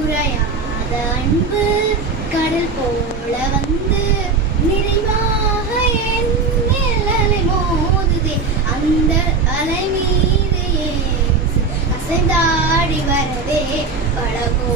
குறையாத அன்பு கடல் போல வந்து நிறைவாக என் மேல் அலை மோதுதே. அந்த அலை மீது இயேசு அசைந்தாடி வரவே படகோ